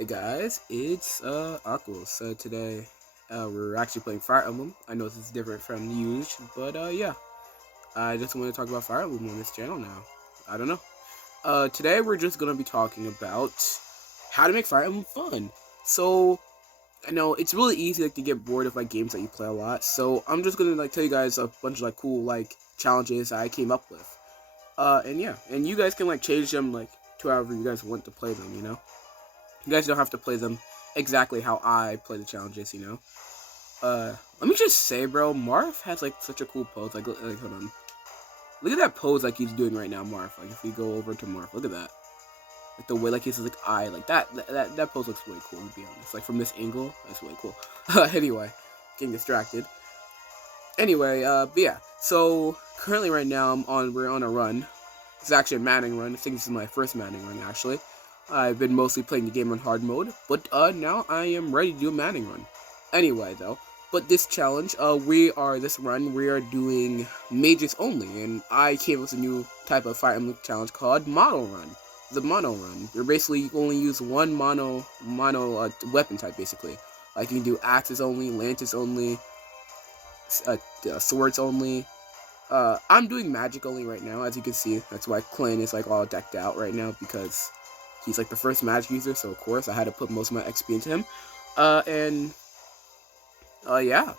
Hey guys, it's Aqua. So today we're actually playing Fire Emblem. I know this is different from usual, but yeah, I just want to talk about Fire Emblem on this channel now. I don't know. Today we're just gonna be talking about how to make Fire Emblem fun. So I know it's really easy to get bored of games that you play a lot. So I'm just gonna tell you guys a bunch of cool challenges I came up with. And yeah, and you guys can change them to however you guys want to play them. You guys don't have to play them exactly how I play the challenges. Let me just say, bro, Marth has such a cool pose. Hold on. Look at that pose he's doing right now, Marth. If we go over to Marth, look at that. The way he's eye, that pose looks really cool, to be honest. From this angle, that's really cool. Anyway, getting distracted. Anyway, but yeah. So currently right now we're on a run. It's actually a Manning run. I think this is my first Manning run actually. I've been mostly playing the game on hard mode, but now I am ready to do a Manning run. Anyway, though, but this challenge, we are doing mages only, and I came up with a new type of Fire Emblem challenge called Mono Run. The Mono Run. You're basically you only use one mono weapon type, basically. You can do axes only, lances only, swords only. I'm doing magic only right now, as you can see. That's why Clan is all decked out right now, because he's the first magic user, so of course I had to put most of my XP into him. Yeah.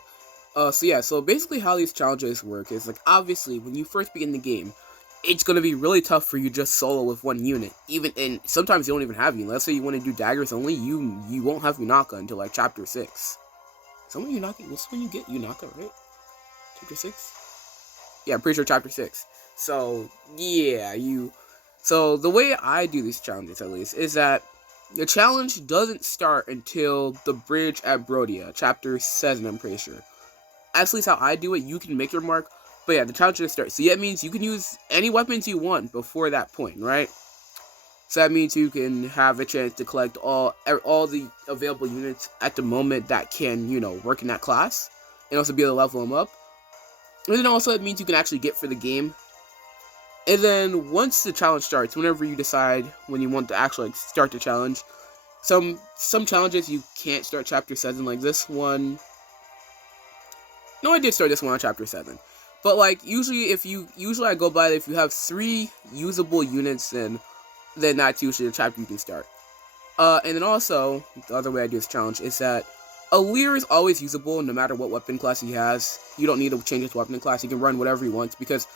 So basically how these challenges work is obviously when you first begin the game, it's gonna be really tough for you just solo with one unit. And sometimes you don't even have unit. Let's say you want to do daggers only, you won't have Unaka until chapter 6. Someone Unaka, what's when you get Unaka, right? Chapter 6? Yeah, I'm pretty sure chapter 6. So yeah, So the way I do these challenges, at least, is that the challenge doesn't start until the bridge at Brodia, chapter 7, I'm pretty sure. At least how I do it, you can make your mark, but yeah, the challenge doesn't start. So yeah, that means you can use any weapons you want before that point, right? So that means you can have a chance to collect all the available units at the moment that can, work in that class, and also be able to level them up. And then also it means you can actually get for the game. And then once the challenge starts, whenever you decide when you want to actually start the challenge, some challenges you can't start chapter 7, like this one. No, I did start this one on chapter 7. But usually I go by if you have 3 usable units, then that's usually the chapter you can start. And then also, the other way I do this challenge is that a Leer is always usable no matter what weapon class he has. You don't need to change his weapon class. He can run whatever he wants because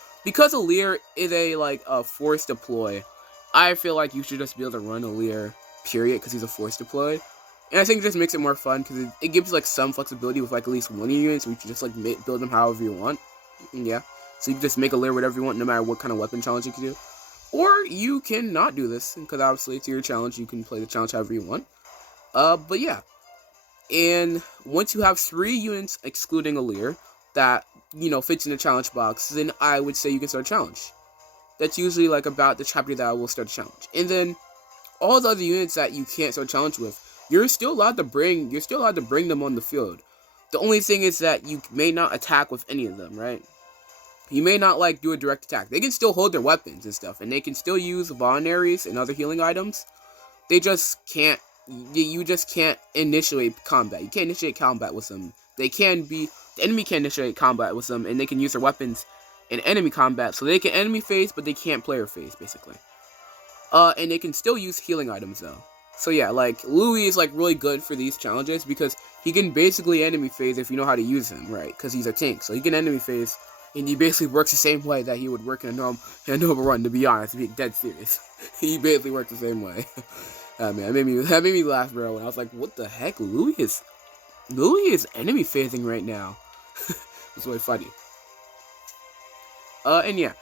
a Leer is a force deploy. I feel like you should just be able to run a Leer, period, because he's a force deploy. And I think it just makes it more fun because it gives some flexibility with at least one of your units, where you can just build them however you want. Yeah, so you can just make a Leer whatever you want, no matter what kind of weapon challenge you can do. Or you can not do this because obviously it's your challenge. You can play the challenge however you want. But yeah. And once you have 3 units, excluding a Leer, that, fits in the challenge box, then I would say you can start a challenge. That's usually, about the chapter that I will start a challenge. And then, all the other units that you can't start a challenge with, you're still allowed to bring them on the field. The only thing is that you may not attack with any of them, right? You may not, do a direct attack. They can still hold their weapons and stuff, and they can still use vulneraries and other healing items. They just can't you just can't initiate combat. You can't initiate combat with them. The enemy can initiate combat with them, and they can use their weapons in enemy combat. So they can enemy phase, but they can't player phase, basically. And they can still use healing items, though. So yeah, Louis is really good for these challenges because he can basically enemy phase if you know how to use him, right? Because he's a tank, so he can enemy phase, and he basically works the same way that he would work in a normal run. To be honest, to be dead serious, he basically works the same way. Man, that made me laugh, bro. When I was like, "What the heck? Louis is enemy phasing right now." It's really funny. And yeah,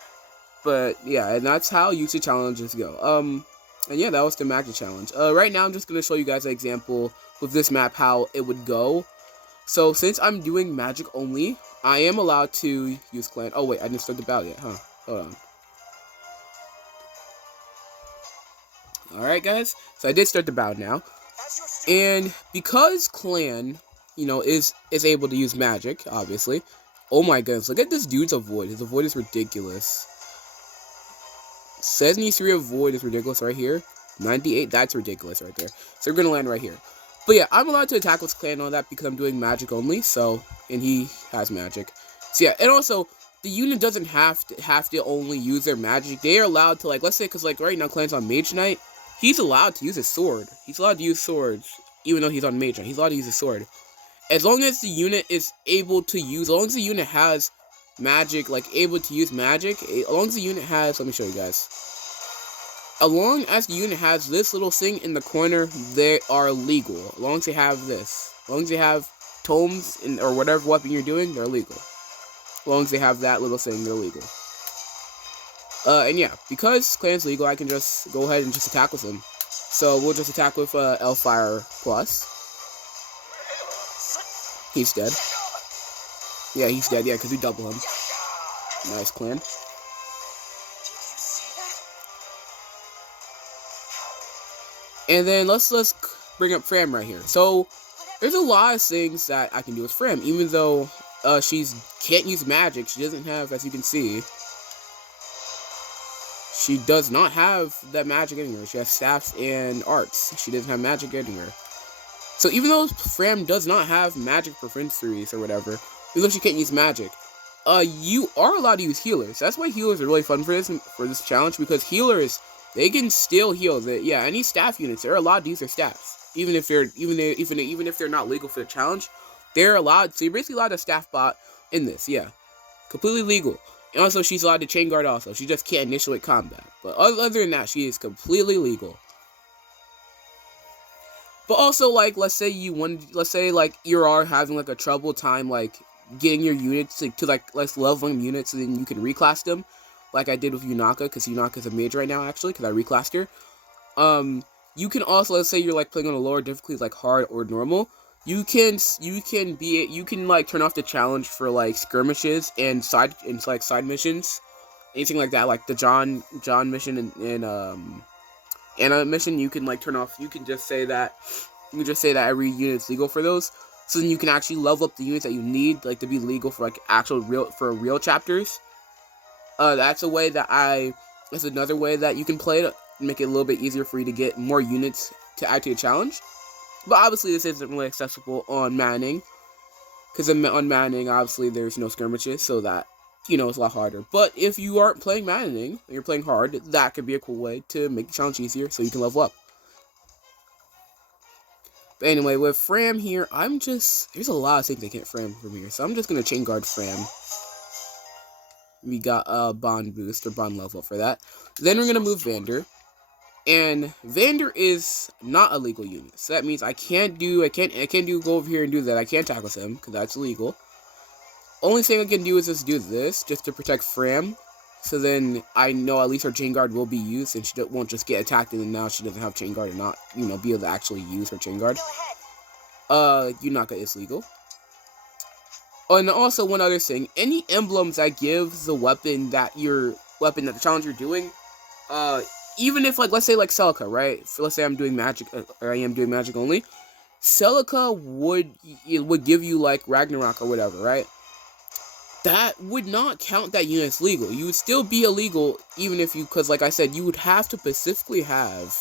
and that's how usually challenges go. And yeah, that was the magic challenge. Right now I'm just gonna show you guys an example with this map how it would go. So since I'm doing magic only, I am allowed to use clan. Oh wait, I didn't start the battle yet, huh? Hold on. Alright guys, so I did start the battle now. And because clan, is able to use magic, obviously. Oh my goodness, look at this dude's avoid. His avoid is ridiculous. 73 avoid is ridiculous right here. 98? That's ridiculous right there. So we're gonna land right here. But yeah, I'm allowed to attack with clan and all that because I'm doing magic only. So, and he has magic. So yeah, and also the unit doesn't have to only use their magic. They are allowed to, like, let's say, because like right now clan's on Mage Knight, he's allowed to use his sword. He's allowed to use swords even though he's on Mage Knight. He's allowed to use his sword as long as the unit is able to use. As long as the unit has magic, like able to use magic. As long as the unit has, let me show you guys. As long as the unit has this little thing in the corner, they are legal. As long as they have this. As long as they have tomes or whatever weapon you're doing, they're legal. As long as they have that little thing, they're legal. And yeah, because clan's legal, I can just go ahead and just attack with him. So we'll just attack with Elfire Plus. He's dead. Yeah, he's dead. Yeah, because we double him. Nice, clan. And then let's bring up Fram right here. So there's a lot of things that I can do with Fram, even though she can't use magic. She doesn't have, as you can see, she does not have that magic anywhere. She has staffs and arts. She doesn't have magic anywhere. So even though Fram does not have magic propensity or whatever, even though she can't use magic, you are allowed to use healers. That's why healers are really fun for this challenge, because healers, they can still heal. Yeah, any staff units, they're allowed to use their staffs, even if they're not legal for the challenge. They're allowed. So you're basically allowed to staff bot in this. Yeah, completely legal. And also, she's allowed to chain guard. Also, she just can't initiate combat. But other than that, she is completely legal. But also, like, let's say like you are having like a trouble time like getting your units to like leveling units, so then you can reclass them, like I did with Yunaka, because Yunaka's a mage right now actually, because I reclassed her. You can also, let's say you're like playing on a lower difficulty, like hard or normal. You can like turn off the challenge for like skirmishes and side missions, anything like that, like the John mission and Anna mission. You can like turn off. You can just say that every unit's legal for those. So then you can actually level up the units that you need, like, to be legal for like real chapters. That's another way that you can play to make it a little bit easier for you to get more units to add to your challenge. But obviously this isn't really accessible on Manning, because on Manning obviously there's no skirmishes, so that, you know, it's a lot harder. But if you aren't playing Manning and you're playing hard, that could be a cool way to make the challenge easier so you can level up. But anyway, with Fram here, there's a lot of things they can't Fram from here, so I'm just gonna chain guard Fram. We got a bond boost or bond level for that. Then we're gonna move Vander. And Vander is not a legal unit, so that means I can't go over here and do that. I can't tackle him because that's illegal. Only thing I can do is just do this, just to protect Fram. So then I know at least her chain guard will be used, and she won't just get attacked, and then now she doesn't have chain guard and not, you know, be able to actually use her chain guard. Yunaka is legal. Oh, and also one other thing: any emblems that gives the weapon that the challenge you're doing, even if, like, let's say like Celica, right? Let's say I'm doing magic, or I am doing magic only. Celica would give you like Ragnarok or whatever, right? That would not count that unit as legal. You would still be illegal even if because like I said, you would have to specifically have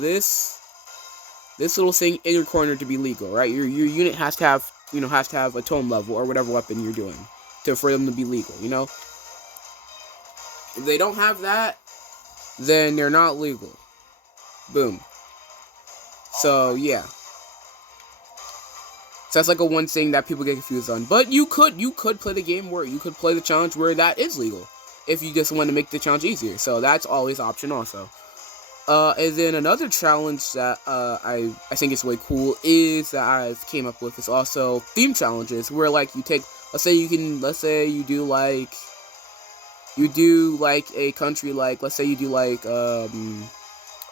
this little thing in your corner to be legal, right? Your unit has to have a tome level or whatever weapon you're doing for them to be legal, you know? If they don't have that, then they're not legal. Boom. So, yeah. So that's like one thing that people get confused on. But you could play the game where you could play the challenge where that is legal, if you just want to make the challenge easier. So that's always an option also. And then another challenge that I think is really cool is that I've came up with is also theme challenges, where like you take, let's say you do like a country, like let's say you do like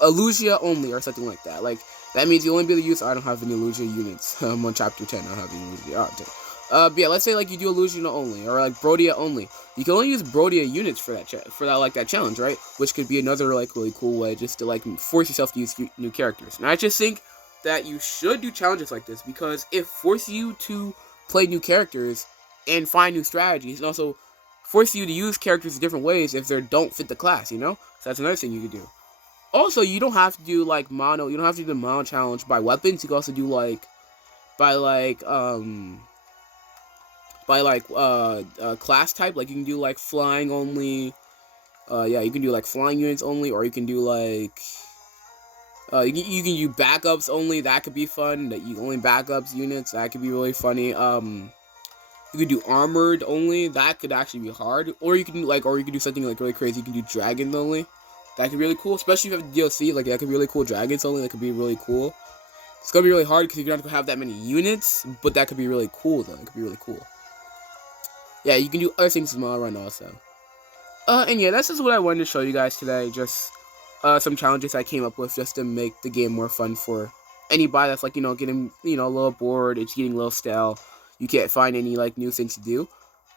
Illusia only or something like that. Like that means you only be able to use. I don't have any Illusia units. I'm on chapter 10. I don't have any Illusia. But yeah, let's say like you do Illusion only or like Brodia only. You can only use Brodia units for that challenge, right? Which could be another like really cool way just to like force yourself to use new characters. And I just think that you should do challenges like this because it forces you to play new characters and find new strategies, and also force you to use characters in different ways if they don't fit the class, you know? So that's another thing you could do. Also, you don't have to do like mono. You don't have to do the mono challenge by weapons. You can also do like by like class type. Like you can do like flying only. Yeah, you can do like flying units only, or you can do like you can do backups only. That could be fun. That you only backups units. That could be really funny. You could do armored only. That could actually be hard. Or you can do or you can do something like really crazy. You can do dragons only. That could be really cool, especially if you have the DLC. Like that could be really cool. Dragons only. That could be really cool. It's gonna be really hard because you don't have that many units, but that could be really cool though. It could be really cool. Yeah, you can do other things in Mile Run also. And yeah, that's just what I wanted to show you guys today. Just some challenges I came up with just to make the game more fun for anybody that's like, getting, a little bored, it's getting a little stale, you can't find any like new things to do.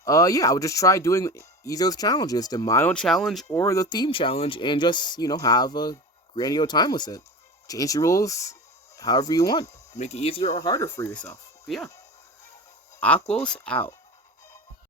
Yeah, I would just try doing either of those challenges, the Mile Challenge or the Theme Challenge, and just, have a grandiose time with it. Change the rules however you want. Make it easier or harder for yourself. But yeah. Aquos out.